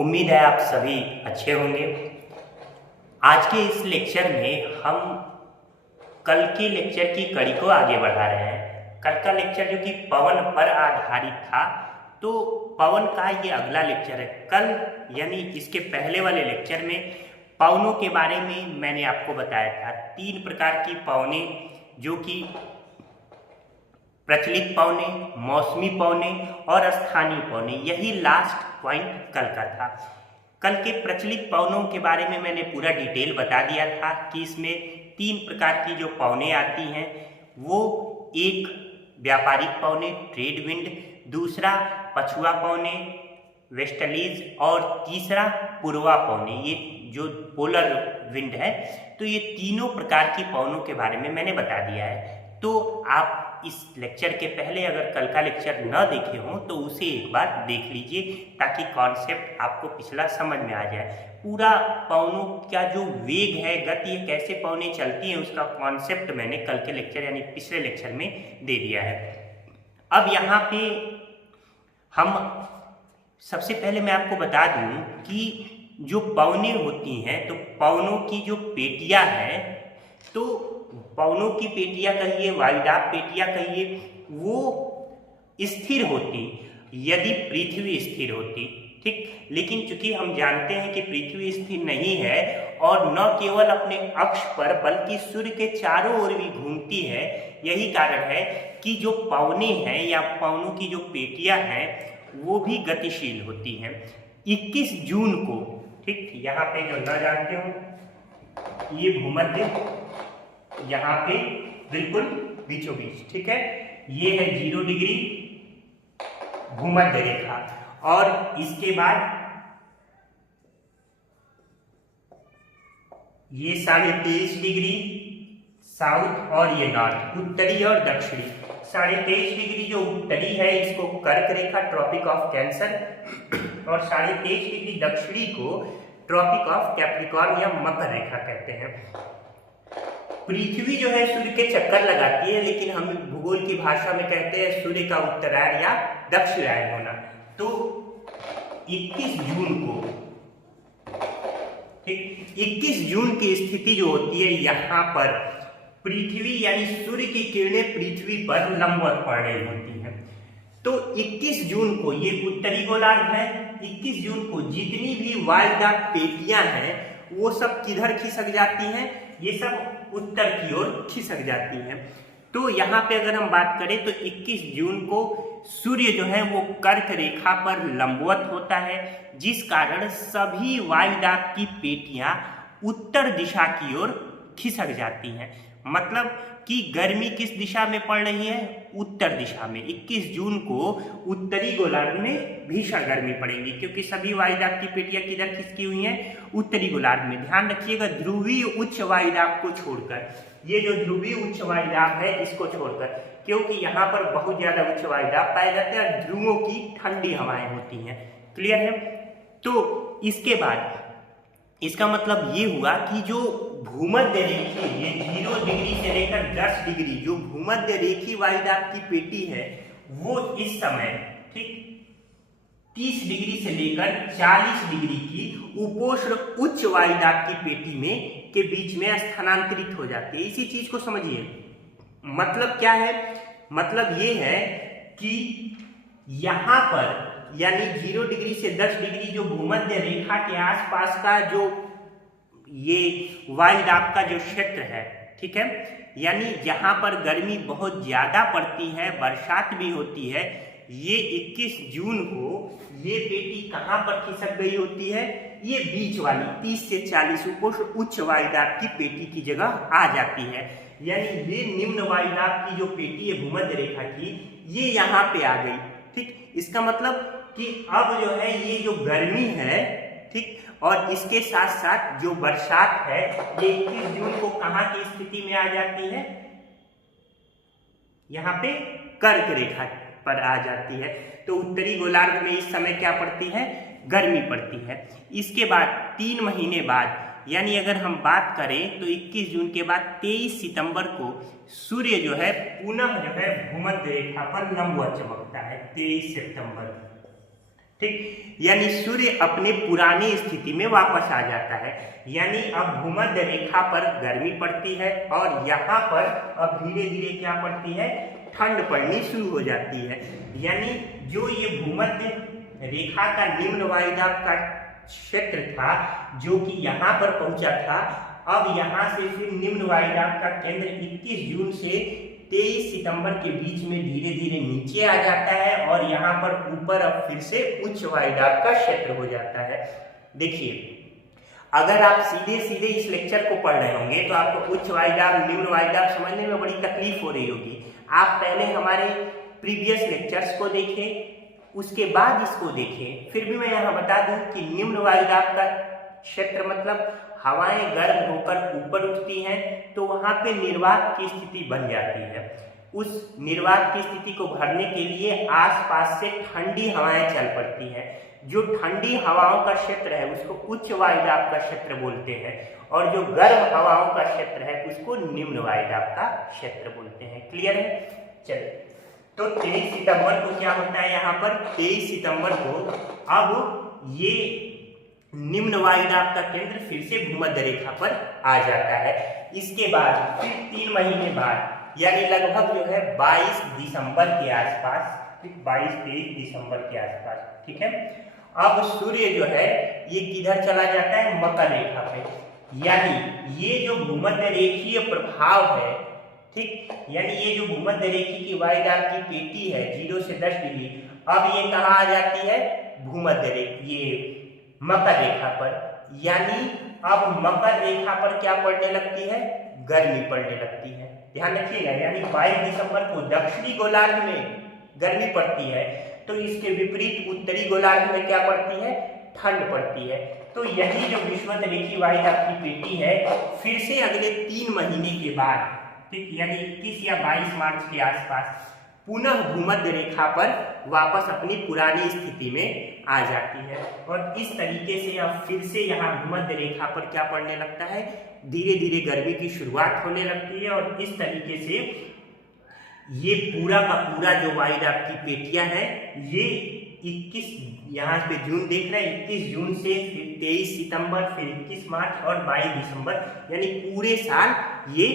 उम्मीद है आप सभी अच्छे होंगे। आज के इस लेक्चर में हम कल के लेक्चर की कड़ी को आगे बढ़ा रहे हैं। कल का लेक्चर जो कि पवन पर आधारित था, तो पवन का ये अगला लेक्चर है। कल यानी इसके पहले वाले लेक्चर में पवनों के बारे में मैंने आपको बताया था। 3 प्रकार की पवनें, जो कि प्रचलित पवने, मौसमी पवने और स्थानीय पवने, यही लास्ट पॉइंट कल का था। कल के प्रचलित पवनों के बारे में मैंने पूरा डिटेल बता दिया था कि इसमें 3 प्रकार की जो पवने आती हैं, वो एक व्यापारिक पवने ट्रेड विंड, दूसरा पछुआ पवने वेस्टलीज और तीसरा पूर्वा पवने, ये जो पोलर विंड है। तो ये तीनों प्रकार की पवनों के बारे में मैंने बता दिया है। तो आप इस लेक्चर के पहले अगर कल का लेक्चर न देखे हों तो उसे एक बार देख लीजिए, ताकि कॉन्सेप्ट आपको पिछला समझ में आ जाए। पूरा पवनों का जो वेग है, गति है, कैसे पवनें चलती हैं, उसका कॉन्सेप्ट मैंने कल के लेक्चर यानी पिछले लेक्चर में दे दिया है। अब यहाँ पे हम सबसे पहले मैं आपको बता दूं कि जो पवनें होती हैं, तो पवनों की जो पेटियां हैं, तो पवनों की पेटियां कहिए, वायुदाब पेटियां कहिए, वो स्थिर होती यदि पृथ्वी स्थिर होती, ठीक। लेकिन चूंकि हम जानते हैं कि पृथ्वी स्थिर नहीं है और न केवल अपने अक्ष पर बल्कि सूर्य के चारों ओर भी घूमती है, यही कारण है कि जो पवनें हैं या पवनों की जो पेटियां हैं वो भी गतिशील होती हैं। 21 जून को, ठीक, यहाँ पे जो न जानते हो, ये भूमध्य यहाँ पे बिल्कुल बीचों बीच, ठीक है, ये है 0 डिग्री भूमध्य रेखा, और इसके बाद ये 23.5 डिग्री साउथ और ये नॉर्थ, उत्तरी और दक्षिणी। 23.5 डिग्री जो उत्तरी है इसको कर्क रेखा, ट्रॉपिक ऑफ कैंसर, और 23.5 डिग्री दक्षिणी को ट्रॉपिक ऑफ कैप्रिकॉर्न या मकर रेखा कहते हैं। पृथ्वी जो है सूर्य के चक्कर लगाती है, लेकिन हम भूगोल की भाषा में कहते हैं सूर्य का उत्तरायण या दक्षिणायन होना। तो 21 जून को, ठीक, 21 जून की स्थिति जो होती है, यहाँ पर पृथ्वी यानी सूर्य की किरणें पृथ्वी पर लंबवत पड़ रही होती हैं। तो 21 जून को, ये उत्तरी गोलार्ध है, 21 जून को जितनी भी वायुदाब पेटियां हैं वो सब किधर खिसक जाती हैं, ये सब उत्तर की ओर खिसक जाती हैं। तो यहाँ पे अगर हम बात करें तो 21 जून को सूर्य जो है वो कर्क रेखा पर लंबवत होता है, जिस कारण सभी वायुदाब की पेटियां उत्तर दिशा की ओर खिसक जाती हैं। मतलब कि गर्मी किस दिशा में पड़ रही है, उत्तर दिशा में। 21 जून को उत्तरी गोलार्ध में भीषण गर्मी पड़ेगी, क्योंकि सभी वायुदाब की पेटियां किधर खिसकी हुई हैं, उत्तरी गोलार्ध में। ध्यान रखिएगा, ध्रुवीय उच्च वायुदाब को छोड़कर, ये जो ध्रुवीय उच्च वायुदाब है इसको छोड़कर, क्योंकि यहाँ पर बहुत ज्यादा उच्च वायुदाब पाए जाते हैं और ध्रुवों की ठंडी हवाएं होती हैं। क्लियर है? तो इसके बाद इसका मतलब ये हुआ कि जो भूमध्य रेखी, ये 0 डिग्री से लेकर 10 डिग्री जो भूमध्य रेखी वायुदाब की पेटी है, वो इस समय, ठीक, 30 डिग्री से लेकर 40 डिग्री की उपोष्ण उच्च वायुदाब की पेटी में के बीच में स्थानांतरित हो जाती है। इसी चीज को समझिए। मतलब क्या है? मतलब ये है कि यहां पर यानी 0 डिग्री से 10 डिग्री जो भूमध्य रेखा के आसपास का जो ये वायुदाब का जो क्षेत्र है, ठीक है, यानी जहां पर गर्मी बहुत ज्यादा पड़ती है, बरसात भी होती है, ये 21 जून को ये पेटी कहां पर खिसक गई होती है, ये बीच वाली 30 से 40 उपोष्ण उच्च वायुदाब की पेटी की जगह आ जाती है। यानी ये निम्न वायुदाब की जो पेटी है भूमध्य रेखा की, ये यहाँ पे आ गई, ठीक। इसका मतलब कि अब जो है ये जो गर्मी है, ठीक, और इसके साथ साथ जो बरसात है, ये 21 जून को कहां की स्थिति में आ जाती है, यहाँ पे कर्क रेखा पर आ जाती है। तो उत्तरी गोलार्ध में इस समय क्या पड़ती है, गर्मी पड़ती है। इसके बाद 3 महीने बाद, यानी अगर हम बात करें तो 21 जून के बाद 23 सितंबर को सूर्य जो है पुनः जो है भूमध्य रेखा पर लंबवत चमकता है। 23 सितंबर, ठीक, यानी सूर्य अपने पुरानी स्थिति में वापस आ जाता है। यानी अब भूमध्य रेखा पर गर्मी पड़ती है और यहाँ पर अब धीरे धीरे क्या पड़ती है, ठंड पड़नी शुरू हो जाती है। यानी जो ये भूमध्य रेखा का निम्न वायुदाब का क्षेत्र था जो कि यहाँ पर पहुंचा था, अब यहाँ से फिर निम्न वायुदाब का केंद्र 21 जून से 23 सितंबर के बीच में धीरे धीरे नीचे आ जाता है और यहाँ पर ऊपर अब फिर से उच्च वायुदाब का क्षेत्र हो जाता है। देखिए, अगर आप सीधे सीधे इस लेक्चर को पढ़ रहे होंगे तो आपको उच्च वायुदाब निम्न वायुदाब समझने में बड़ी तकलीफ हो रही होगी। आप पहले हमारे प्रीवियस लेक्चर्स को देखें, उसके बाद इसको देखें। फिर भी मैं यहाँ बता दूं कि निम्न वायुदाब का क्षेत्र मतलब हवाएं गर्म होकर ऊपर उठती हैं तो वहां पे निर्वात की स्थिति बन जाती है। उस निर्वात की स्थिति को भरने के लिए आसपास से ठंडी हवाएं चल पड़ती हैं। जो ठंडी हवाओं का क्षेत्र है उसको उच्च वायुदाब का क्षेत्र बोलते हैं और जो गर्म हवाओं का क्षेत्र है उसको निम्न वायुदाब का क्षेत्र बोलते हैं। क्लियर है? चलिए, तो 23 सितंबर को क्या होता है, यहाँ पर 23 सितंबर को अब ये निम्न वायुदाब का केंद्र फिर से भूमध्य रेखा पर आ जाता है। इसके बाद फिर 3 महीने बाद यानी लगभग जो है 22 दिसंबर के आसपास, 22-23 दिसंबर के आसपास, ठीक है, अब सूर्य जो है ये किधर चला जाता है, मकर रेखा पे। यानी ये जो भूमध्य रेखीय प्रभाव है, ठीक, यानी ये जो भूमध्य रेखी की वायुदाब की पेटी है 0 से 10 डिग्री, अब ये कहाँ आ जाती है, भूमध्य रेखा, ये मकर रेखा पर। यानी अब मकर रेखा पर क्या पड़ने लगती है, गर्मी पड़ने लगती है। ध्यान रखिएगा, यानी 22 दिसंबर को दक्षिणी गोलार्ध में गर्मी पड़ती है तो इसके विपरीत उत्तरी गोलार्ध में क्या पड़ती है, ठंड पड़ती है। तो यही जो विषुवत रेखी वायुदाब की पेटी है फिर से अगले 3 महीने के बाद, ठीक, यानी 21 या 22 मार्च के आसपास पुनः भूमध्य रेखा पर वापस अपनी पुरानी स्थिति में आ जाती है। और इस तरीके से अब फिर से यहाँ भूमध्य रेखा पर क्या पड़ने लगता है, धीरे धीरे गर्मी की शुरुआत होने लगती है। और इस तरीके से ये पूरा का पूरा जो वायुदाब की पेटियां हैं ये 21 यहाँ पे जून देख रहे हैं, 21 जून से फिर 23 सितंबर, फिर 21 मार्च और 22 दिसंबर, यानी पूरे साल ये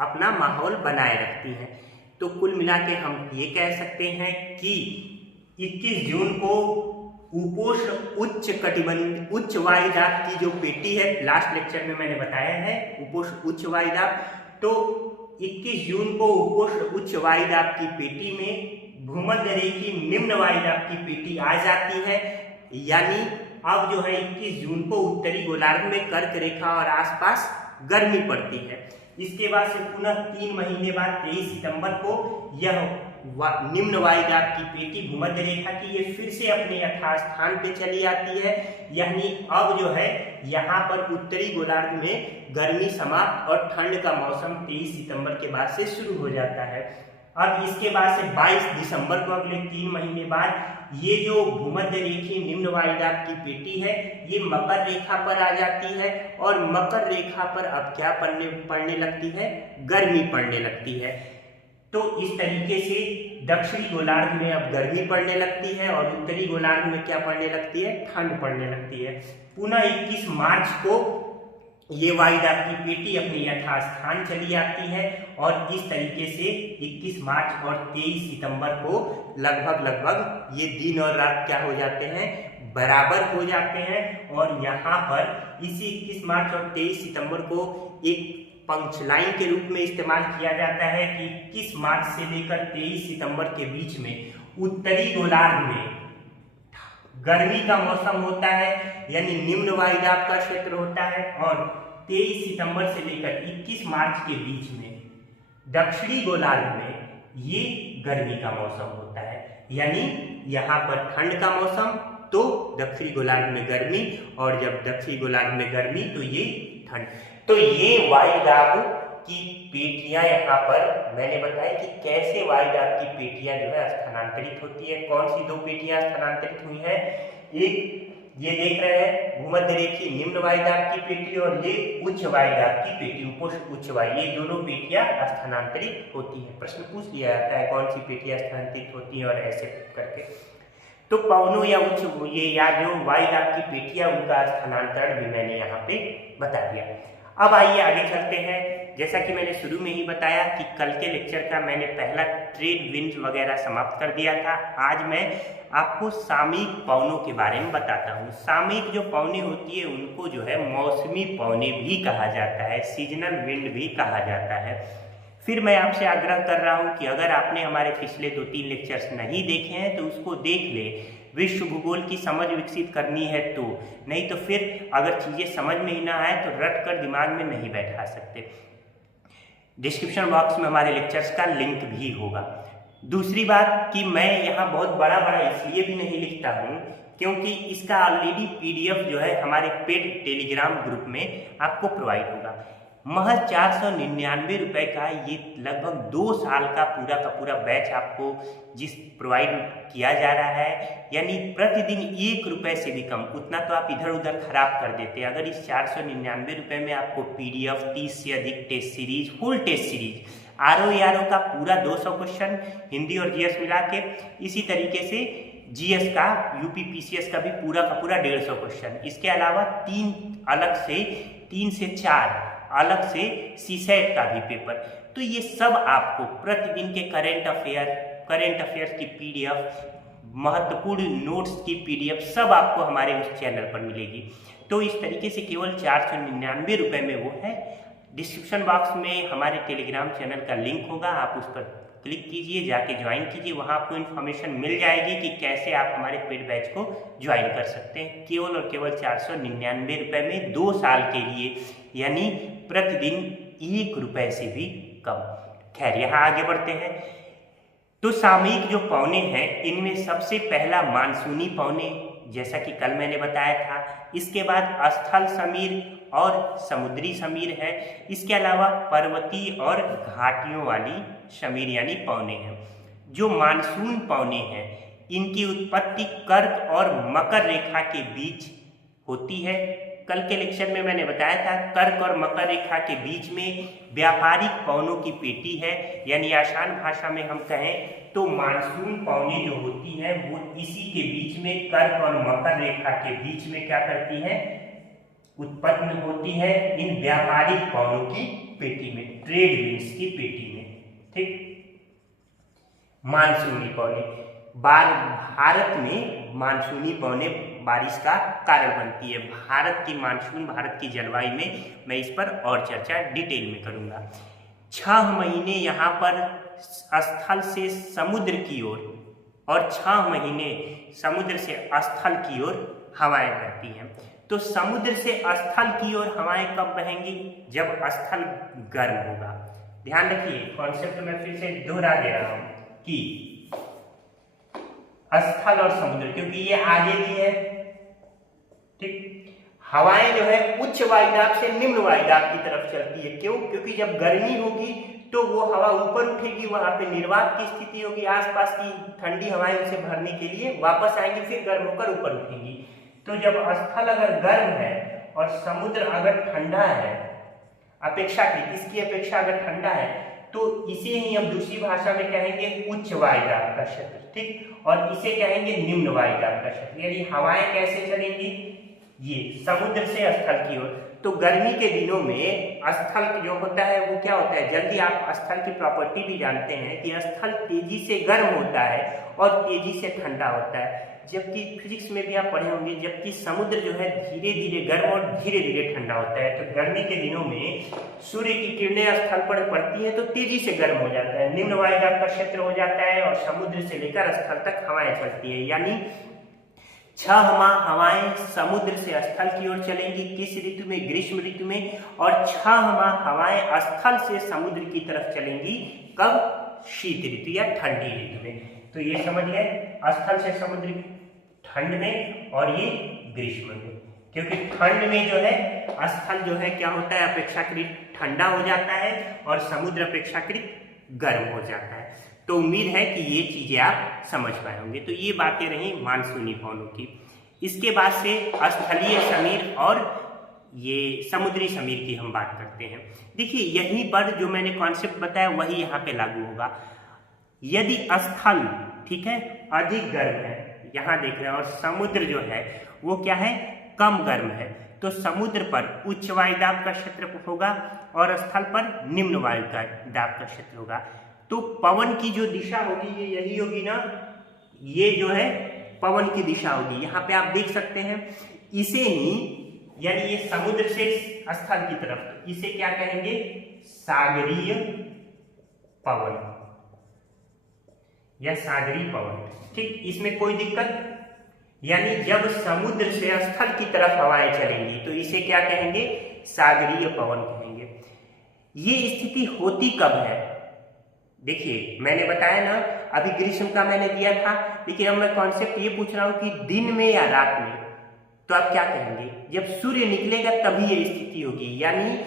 अपना माहौल बनाए रखती हैं। तो कुल मिला के हम ये कह सकते हैं कि 21 जून को उपोष्ण उच्च कटिबंध उच्च वायुदाब की जो पेटी है, लास्ट लेक्चर में मैंने बताया है उपोष्ण उच्च वायुदाब, तो 21 जून को उपोष्ण उच्च वायुदाब की पेटी में भूमध्य रेखी निम्न वायुदाब की पेटी आ जाती है। यानी अब जो है 21 जून को उत्तरी गोलार्ध में कर्क रेखा और आसपास गर्मी पड़ती है। इसके बाद से पुनः 3 महीने बाद 23 सितंबर को यह निम्न वायुदाब की पेटी भूमध्य रेखा की ये फिर से अपने यथास्थान पे चली आती है। यानी अब जो है यहाँ पर उत्तरी गोलार्ध में गर्मी समाप्त और ठंड का मौसम 23 सितंबर के बाद से शुरू हो जाता है। अब इसके बाद से 22 दिसंबर को अगले 3 महीने बाद ये जो भूमध्य रेखी निम्न वायुदाब की पेटी है ये मकर रेखा पर आ जाती है और मकर रेखा पर अब क्या पड़ने लगती है, गर्मी पड़ने लगती है। तो इस तरीके से दक्षिणी गोलार्ध में अब गर्मी पड़ने लगती है और उत्तरी गोलार्ध में क्या पड़ने लगती है, ठंड पड़ने लगती है। पुनः 21 मार्च को ये वायुदाब की पेटी अपने यथास्थान चली आती है और इस तरीके से 21 मार्च और 23 सितंबर को लगभग ये दिन और रात क्या हो जाते हैं, बराबर हो जाते हैं। और यहाँ पर इसी 21 मार्च और 23 सितंबर को एक पंक्चलाइन के रूप में इस्तेमाल किया जाता है कि 21 मार्च से लेकर 23 सितंबर के बीच में उत्तरी गोलार्ध में गर्मी का मौसम होता है, यानी निम्न वायुदाब का क्षेत्र होता है, और 23 सितंबर से लेकर 21 मार्च के बीच में दक्षिणी गोलार्ध में ये गर्मी का मौसम होता है। यानी यहाँ पर ठंड का मौसम तो दक्षिणी गोलार्ध में गर्मी, और जब दक्षिणी गोलार्ध में गर्मी तो ये ठंड। तो ये वायुदाब की पेटियां यहाँ पर मैंने बताया कि कैसे वायुदाब की पेटियां जो है स्थानांतरित होती है। कौन सी 2 पेटियां स्थानांतरित हुई है, एक ये देख रहे हैं भूमध्य रेखी निम्न वायुदाब की पेटी और ये उच्च वायुदाब की पेटी उपोष्ण उच्च वायु, ये दोनों पेटियां स्थानांतरित होती है। प्रश्न पूछ लिया जाता है कौन सी पेटियां स्थानांतरित होती है और ऐसे करके। तो पवनों या उच्च ये या जो वायुदाब की पेटियां उनका स्थानांतरण भी मैंने यहाँ पे बता दिया। अब आइए आगे चलते हैं। जैसा कि मैंने शुरू में ही बताया कि कल के लेक्चर का मैंने पहला ट्रेड विंड वगैरह समाप्त कर दिया था। आज मैं आपको सामयिक पवनों के बारे में बताता हूँ। सामयिक जो पवनें होती है उनको जो है मौसमी पवनें भी कहा जाता है, सीजनल विंड भी कहा जाता है। फिर मैं आपसे आग्रह कर रहा हूँ कि अगर आपने हमारे पिछले 2-3 लेक्चर्स नहीं देखे हैं तो उसको देख ले। विश्व भूगोल की समझ विकसित करनी है तो, नहीं तो फिर अगर चीज़ें समझ में ही ना आए तो रट कर दिमाग में नहीं बैठा सकते। डिस्क्रिप्शन बॉक्स में हमारे लेक्चर्स का लिंक भी होगा। दूसरी बात कि मैं यहाँ बहुत बड़ा बड़ा इसलिए भी नहीं लिखता हूँ क्योंकि इसका ऑलरेडी PDF जो है हमारे पेड टेलीग्राम ग्रुप में आपको प्रोवाइड होगा। महज 499 रुपये का ये लगभग 2 साल का पूरा बैच आपको जिस प्रोवाइड किया जा रहा है, यानी प्रतिदिन 1 रुपये से भी कम, उतना तो आप इधर उधर खराब कर देते। अगर इस 499 रुपये में आपको PDF 30 से अधिक test series, full test series, RO का पूरा 200 क्वेश्चन हिंदी और GS मिला के, इसी तरीके से GS का UP PCS का भी पूरा 150 क्वेश्चन, इसके अलावा 3 से 4 अलग से CSET का भी पेपर, तो ये सब आपको प्रतिदिन के करंट अफेयर्स की PDF, महत्वपूर्ण नोट्स की PDF सब आपको हमारे उस चैनल पर मिलेगी। तो इस तरीके से केवल 499 रुपये में वो है। डिस्क्रिप्शन बॉक्स में हमारे टेलीग्राम चैनल का लिंक होगा, आप उस पर क्लिक कीजिए, जाके ज्वाइन कीजिए। वहाँ आपको इन्फॉर्मेशन मिल जाएगी कि कैसे आप हमारे पेड बैच को ज्वाइन कर सकते हैं। केवल और केवल 499 रुपये में 2 साल के लिए, यानी प्रतिदिन 1 रुपये से भी कम। खैर, यहाँ आगे बढ़ते हैं। तो सामयिक जो पवने हैं इनमें सबसे पहला मानसूनी पवने, जैसा कि कल मैंने बताया था। इसके बाद स्थल समीर और समुद्री समीर है। इसके अलावा पर्वतीय और घाटियों वाली समीर यानी पवने हैं। जो मानसून पवने हैं इनकी उत्पत्ति कर्क और मकर रेखा के बीच होती है। कल के लेक्चर में मैंने बताया था कर्क और मकर रेखा के बीच में व्यापारिक पवनों की पेटी है, यानी आसान भाषा में हम कहें तो मानसून पवने जो होती है वो इसी के बीच में कर्क और मकर रेखा के बीच में क्या करती है, उत्पन्न होती है इन व्यापारिक पवनों की पेटी में, ट्रेड विंड्स की पेटी में। ठीक, मानसूनी पवने, भारत में मानसूनी पवने बारिश का कारण बनती है। भारत की मानसून, भारत की जलवायु में मैं इस पर और चर्चा डिटेल में करूंगा। 6 महीने यहाँ पर स्थल से समुद्र की ओर और 6 महीने समुद्र से स्थल की ओर हवाएं बहती हैं। तो समुद्र से स्थल की ओर हवाएं कब बहेंगी, जब स्थल गर्म होगा। ध्यान रखिए, कॉन्सेप्ट में फिर से दोहरा दे रहा हूं कि स्थल और समुद्र, क्योंकि ये आगे भी है। ठीक, हवाएं जो है उच्च वायुदाब से निम्न वायुदाब की तरफ चलती है। क्यों? क्योंकि जब गर्मी होगी तो वो हवा ऊपर उठेगी, वहां पे निर्वात की स्थिति होगी, आसपास की ठंडी हवाएं उसे भरने के लिए वापस आएंगी, फिर गर्म होकर ऊपर उठेंगी। तो जब स्थल अगर गर्म है और समुद्र अगर ठंडा है, अपेक्षाकृत इसकी अपेक्षा अगर ठंडा है, तो इसे ही हम दूसरी भाषा में कहेंगे उच्च वायुदाब का क्षेत्र। ठीक, और इसे कहेंगे निम्न वायुदाब का क्षेत्र। यानी हवाएं कैसे चलेंगी, ये समुद्र से स्थल की ओर। तो गर्मी के दिनों में स्थल जो होता है वो क्या होता है, जल्दी आप स्थल की प्रॉपर्टी भी जानते हैं कि स्थल तेजी से गर्म होता है और तेजी से ठंडा होता है। जबकि फिजिक्स में भी आप पढ़े होंगे, जबकि समुद्र जो है धीरे धीरे गर्म और धीरे धीरे ठंडा होता है। तो गर्मी के दिनों में सूर्य की किरणें स्थल पर पड़ती है तो तेजी से गर्म हो जाता है, निम्न वायुदाब का क्षेत्र हो जाता है और समुद्र से लेकर स्थल तक हवाएं चलती है। यानी 6 माह हवाएं समुद्र से स्थल की ओर चलेंगी, किस ऋतु में, ग्रीष्म ऋतु में, और 6 माह हवाएं स्थल से समुद्र की तरफ चलेंगी, कब, शीत ऋतु या ठंडी ऋतु में। तो ये समझ गए, स्थल से समुद्र ठंड में और ये ग्रीष्म में। क्योंकि ठंड में जो है स्थल जो है क्या होता है, अपेक्षाकृत ठंडा हो जाता है और समुद्र अपेक्षाकृत गर्म हो जाता है। तो उम्मीद है कि ये चीजें आप समझ पाए होंगे। तो ये बातें रही मानसूनी पवनों की। इसके बाद से स्थलीय समीर और ये समुद्री समीर की हम बात करते हैं। देखिए, यहीं पर जो मैंने कॉन्सेप्ट बताया वही यहाँ पे लागू होगा। यदि स्थल, ठीक है, अधिक गर्म है, यहाँ देख रहे हैं, और समुद्र जो है वो क्या है, कम गर्म है। तो समुद्र पर उच्च वायुदाब का क्षेत्र होगा और स्थल पर निम्न वायु का दाब का क्षेत्र होगा। तो पवन की जो दिशा होगी ये यही होगी ना, ये जो है पवन की दिशा होगी। यहाँ पे आप देख सकते हैं, इसे ही यानी ये समुद्र से स्थल की तरफ, तो इसे क्या कहेंगे, सागरीय पवन या सागरीय पवन। ठीक, इसमें कोई दिक्कत, यानी जब समुद्र से स्थल की तरफ हवाएं चलेंगी तो इसे क्या कहेंगे, सागरीय पवन कहेंगे। ये स्थिति होती कब है, देखिए मैंने बताया ना, अभी ग्रीष्म का मैंने दिया था, लेकिन अब मैं कॉन्सेप्ट ये पूछ रहा हूं कि दिन में या रात में। तो आप क्या कहेंगे, जब सूर्य निकलेगा तभी ये स्थिति होगी, यानी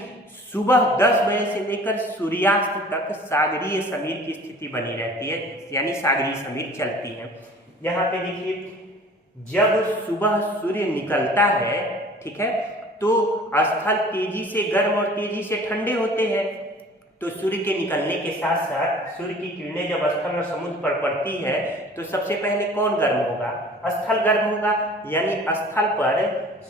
सुबह 10 बजे से लेकर सूर्यास्त तक सागरीय समीर की स्थिति बनी रहती है, यानी सागरीय समीर चलती है। यहाँ पे देखिए, जब सुबह सूर्य निकलता है, ठीक है, तो स्थल तेजी से गर्म और तेजी से ठंडे होते हैं। तो सूर्य के निकलने के साथ साथ सूर्य की किरणें जब स्थल और समुद्र पर पड़ती है तो सबसे पहले कौन गर्म होगा, स्थल गर्म होगा, यानी स्थल पर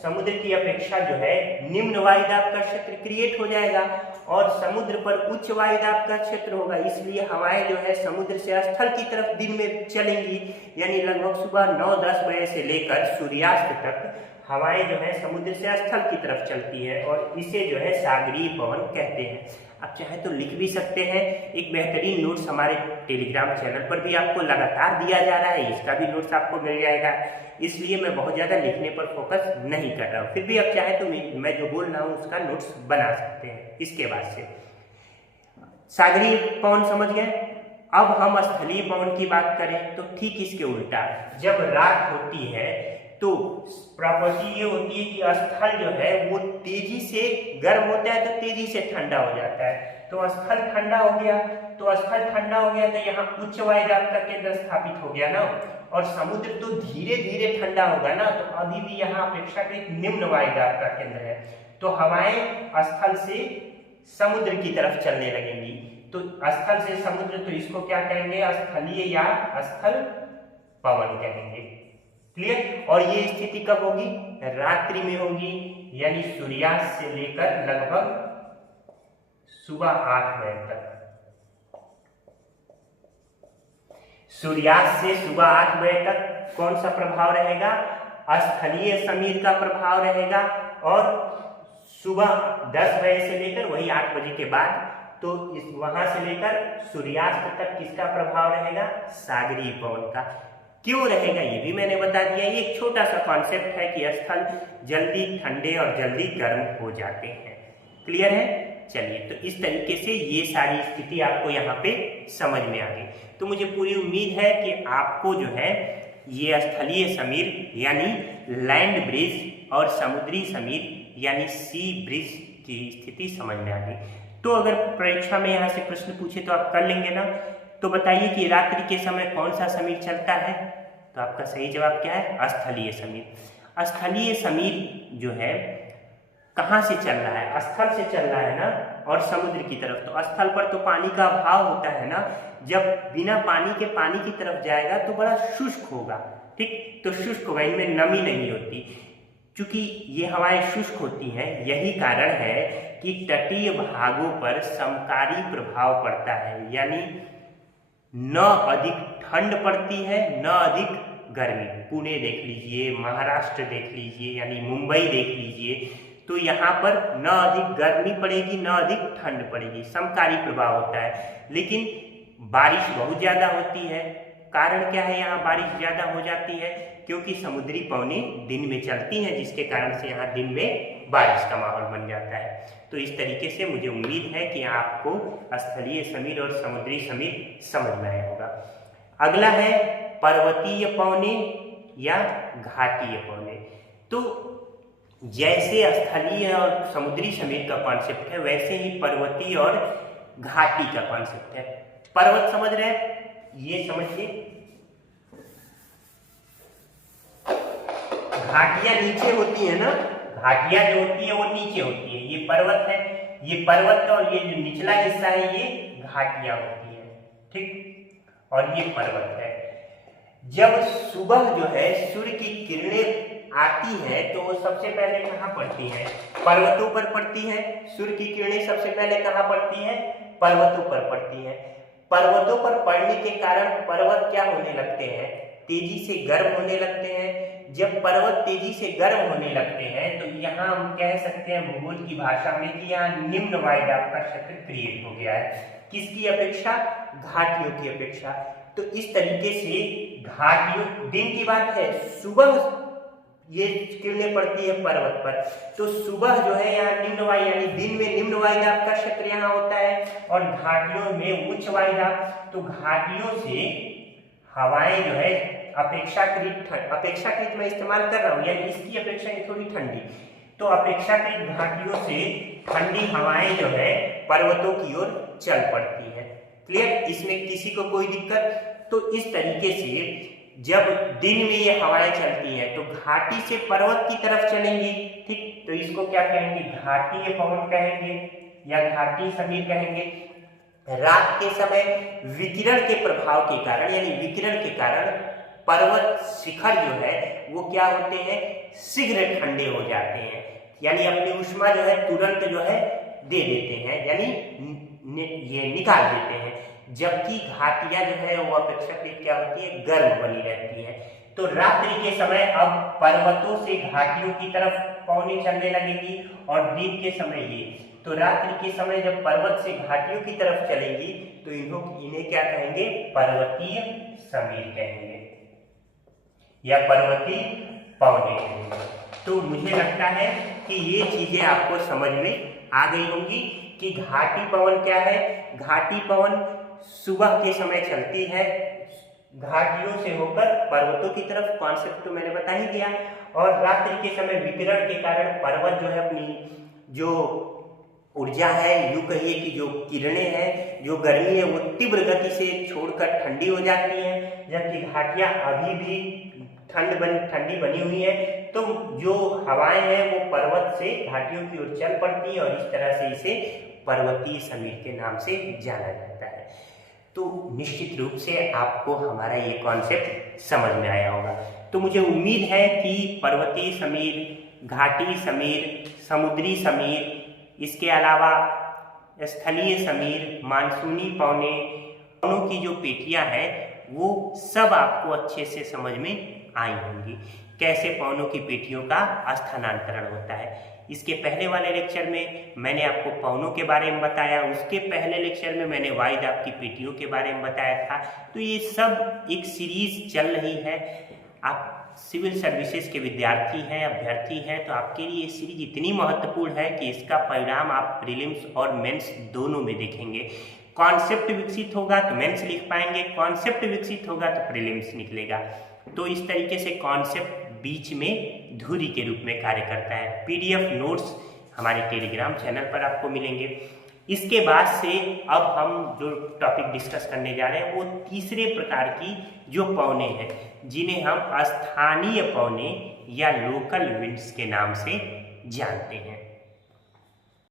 समुद्र की अपेक्षा जो है निम्न वायुदाब का क्षेत्र क्रिएट हो जाएगा और समुद्र पर उच्च वायुदाब का क्षेत्र होगा। इसलिए हवाएं जो है समुद्र से स्थल की तरफ दिन में चलेंगी, यानी लगभग सुबह 9-10 बजे से लेकर सूर्यास्त तक हवाएं जो है समुद्र से स्थल की तरफ चलती है और इसे जो है सागरीय पवन कहते हैं। आप चाहे तो लिख भी सकते हैं, एक बेहतरीन नोट्स हमारे टेलीग्राम चैनल पर भी आपको लगातार दिया जा रहा है, इसका भी नोट्स आपको मिल जाएगा, इसलिए मैं बहुत ज़्यादा लिखने पर फोकस नहीं कर रहा हूँ। फिर भी आप चाहे तो मैं जो बोल रहा हूँ उसका नोट्स बना सकते हैं। इसके बाद से सागरीय पवन समझ गए। अब हम स्थलीय पवन की बात करें तो ठीक इसके उल्टा, जब रात होती है तो प्रॉपर्टी ये होती है कि स्थल जो है वो तेजी से गर्म होता है तो तेजी से ठंडा हो जाता है। तो स्थल ठंडा हो गया, तो स्थल ठंडा हो गया तो यहाँ उच्च वायुदाब का केंद्र स्थापित हो गया ना, और समुद्र तो धीरे धीरे ठंडा होगा ना, तो अभी भी यहाँ अपेक्षाकृत निम्न वायुदाब का केंद्र है। तो हवाएं स्थल से समुद्र की तरफ चलने लगेंगी। तो स्थल से समुद्र, तो इसको क्या कहेंगे, स्थलीय या स्थल पवन कहेंगे। क्लियर। और ये स्थिति कब होगी, रात्रि में होगी, यानी सूर्यास्त से लेकर लगभग सुबह 8 बजे तक। सूर्यास्त से सुबह 8 बजे तक कौन सा प्रभाव रहेगा, स्थलीय समीर का प्रभाव रहेगा, और सुबह 10 बजे से लेकर वही 8 बजे के बाद, तो वहां से लेकर सूर्यास्त तक किसका प्रभाव रहेगा, सागरीय पवन का। क्यों रहेगा ये भी मैंने बता दिया। ये एक छोटा सा कॉन्सेप्ट है कि स्थल जल्दी ठंडे और जल्दी गर्म हो जाते हैं। क्लियर है। चलिए, तो इस तरीके से ये सारी स्थिति आपको यहाँ पे समझ में आ गई। तो मुझे पूरी उम्मीद है कि आपको जो है ये स्थलीय समीर यानी लैंड ब्रिज और समुद्री समीर यानी सी ब्रिज की स्थिति समझ में आ गई। तो अगर परीक्षा में यहाँ से प्रश्न पूछे तो आप कर लेंगे ना। तो बताइए कि रात्रि के समय कौन सा समीर चलता है, तो आपका सही जवाब क्या है, स्थलीय समीर। स्थलीय समीर जो है कहाँ से चल रहा है, स्थल से चल रहा है ना, और समुद्र की तरफ। तो स्थल पर तो पानी का अभाव होता है ना, जब बिना पानी के पानी की तरफ जाएगा तो बड़ा शुष्क होगा, ठीक, तो शुष्क होगा, इनमें नमी नहीं होती। चूंकि ये हवाएं शुष्क होती हैं, यही कारण है कि तटीय भागों पर समकारी प्रभाव पड़ता है, यानी न अधिक ठंड पड़ती है न अधिक गर्मी। पुणे देख लीजिए, महाराष्ट्र देख लीजिए, यानी मुंबई देख लीजिए, तो यहाँ पर न अधिक गर्मी पड़ेगी न अधिक ठंड पड़ेगी, समकारी प्रभाव होता है। लेकिन बारिश बहुत ज़्यादा होती है। कारण क्या है, यहाँ बारिश ज़्यादा हो जाती है क्योंकि समुद्री पवनें दिन में चलती हैं, जिसके कारण से यहाँ दिन में बारिश का माहौल बन जाता है। तो इस तरीके से मुझे उम्मीद है कि आपको स्थलीय समीर और समुद्री समीर समझ में आया होगा। अगला है पर्वतीय पवनें या घाटीय पवनें। तो जैसे स्थलीय और समुद्री समीर का कॉन्सेप्ट है, वैसे ही पर्वतीय और घाटी का कॉन्सेप्ट है। पर्वत समझ रहे हैं, ये समझिए, घाटियां नीचे होती है ना, घाटियां जो होती है वो नीचे होती है। ये पर्वत है, ये पर्वत और ये जो निचला हिस्सा है ये घाटियां होती है, ठीक, और ये पर्वत है। जब सुबह जो है सूर्य की किरणें आती है तो सबसे पहले कहाँ पड़ती है? पर्वतों पर पड़ती है। सूर्य की किरणें सबसे पहले कहाँ पड़ती है? पर्वतों पर पड़ती है। पर्वतों पर पड़ने के कारण पर्वत क्या होने लगते हैं? तेजी से गर्म होने लगते हैं। जब पर्वत तेजी से गर्म होने लगते हैं तो यहाँ हम कह सकते हैं भूगोल की भाषा में कि यहाँ निम्न वायुदाब का क्षेत्र क्रिएट हो गया है। किसकी अपेक्षा? घाटियों की अपेक्षा। तो इस तरीके से घाटियों, दिन की बात है, सुबह ये किरणें पड़ती है पर्वत पर, तो सुबह जो है यहाँ निम्न वायु यानी दिन में निम्न वायुदाब का क्षेत्र यहाँ होता है और घाटियों में उच्च वायुदाब। तो घाटियों से हवाएं जो है अपेक्षाकृत मैं इस्तेमाल कर रहा हूँ, यानी इसकी अपेक्षा थोड़ी ठंडी, तो अपेक्षाकृत घाटियों से ठंडी हवाएं जो है पर्वतों की ओर चल पड़ती है। क्लियर? इसमें किसी को कोई दिक्कत? तो इस तरीके से जब दिन में ये हवाएं चलती हैं तो घाटी से पर्वत की तरफ चलेंगी, ठीक, तो इसको क्या कहेंगे? घाटीय पवन कहेंगे या घाटी समीर कहेंगे। रात के समय विकिरण के प्रभाव के कारण यानी विकिरण के कारण पर्वत शिखर जो है वो क्या होते हैं? शीघ्र ठंडे हो जाते हैं, यानी अपनी ऊष्मा जो है तुरंत जो है दे देते हैं, यानी ये निकाल देते हैं। जबकि घाटियां जो है वो अपेक्षाकृत क्या होती है? गर्म बनी रहती है। तो रात्रि के समय अब पर्वतों से घाटियों की तरफ पवनें चलने लगेगी और दिन के समय ये, तो रात्रि के समय जब पर्वत से घाटियों की तरफ चलेंगी तो इन्हें क्या कहेंगे? पर्वतीय समीर कहेंगे या पर्वतीय पवनें कहेंगे। तो मुझे लगता है कि ये चीजें आपको समझ में आ गई होंगी कि घाटी पवन क्या है। घाटी पवन सुबह के समय चलती है घाटियों से होकर पर्वतों की तरफ, कॉन्सेप्ट तो मैंने बता ही दिया। और रात्रि के समय विकिरण के कारण पर्वत जो है अपनी जो ऊर्जा है, यूं कहिए कि जो किरणें हैं, जो गर्मी है, वो तीव्र गति से छोड़कर ठंडी हो जाती हैं, जबकि घाटियां अभी भी ठंडी बनी हुई है। तो जो हवाएं हैं वो पर्वत से घाटियों की ओर चल पड़ती है और इस तरह से इसे पर्वतीय समीर के नाम से जाना जाता है। तो निश्चित रूप से आपको हमारा ये कॉन्सेप्ट समझ में आया होगा। तो मुझे उम्मीद है कि पर्वतीय समीर, घाटी समीर, समुद्री समीर, इसके अलावा स्थलीय समीर, मानसूनी पवनों की जो पेटियां हैं वो सब आपको अच्छे से समझ में आई होंगी। कैसे पवनों की पेटियों का स्थानांतरण होता है, इसके पहले वाले लेक्चर में मैंने आपको पवनों के बारे में बताया, उसके पहले लेक्चर में मैंने वायुदाब की पेटियों के बारे में बताया था। तो ये सब एक सीरीज चल रही है। आप सिविल सर्विसेज के विद्यार्थी हैं, अभ्यर्थी हैं, तो आपके लिए ये सीरीज इतनी महत्वपूर्ण है कि इसका परिणाम आप प्रीलिम्स और मेंस दोनों में देखेंगे। कॉन्सेप्ट विकसित होगा तो मेंस लिख पाएंगे, कॉन्सेप्ट विकसित होगा तो प्रीलिम्स निकलेगा। तो इस तरीके से कॉन्सेप्ट बीच में धुरी के रूप में कार्य करता है। पीडीएफ नोट्स हमारे टेलीग्राम चैनल पर आपको मिलेंगे। इसके बाद से अब हम जो टॉपिक डिस्कस करने जा रहे हैं वो तीसरे प्रकार की जो पवनें हैं, जिन्हें हम स्थानीय पवनें या लोकल विंड्स के नाम से जानते हैं।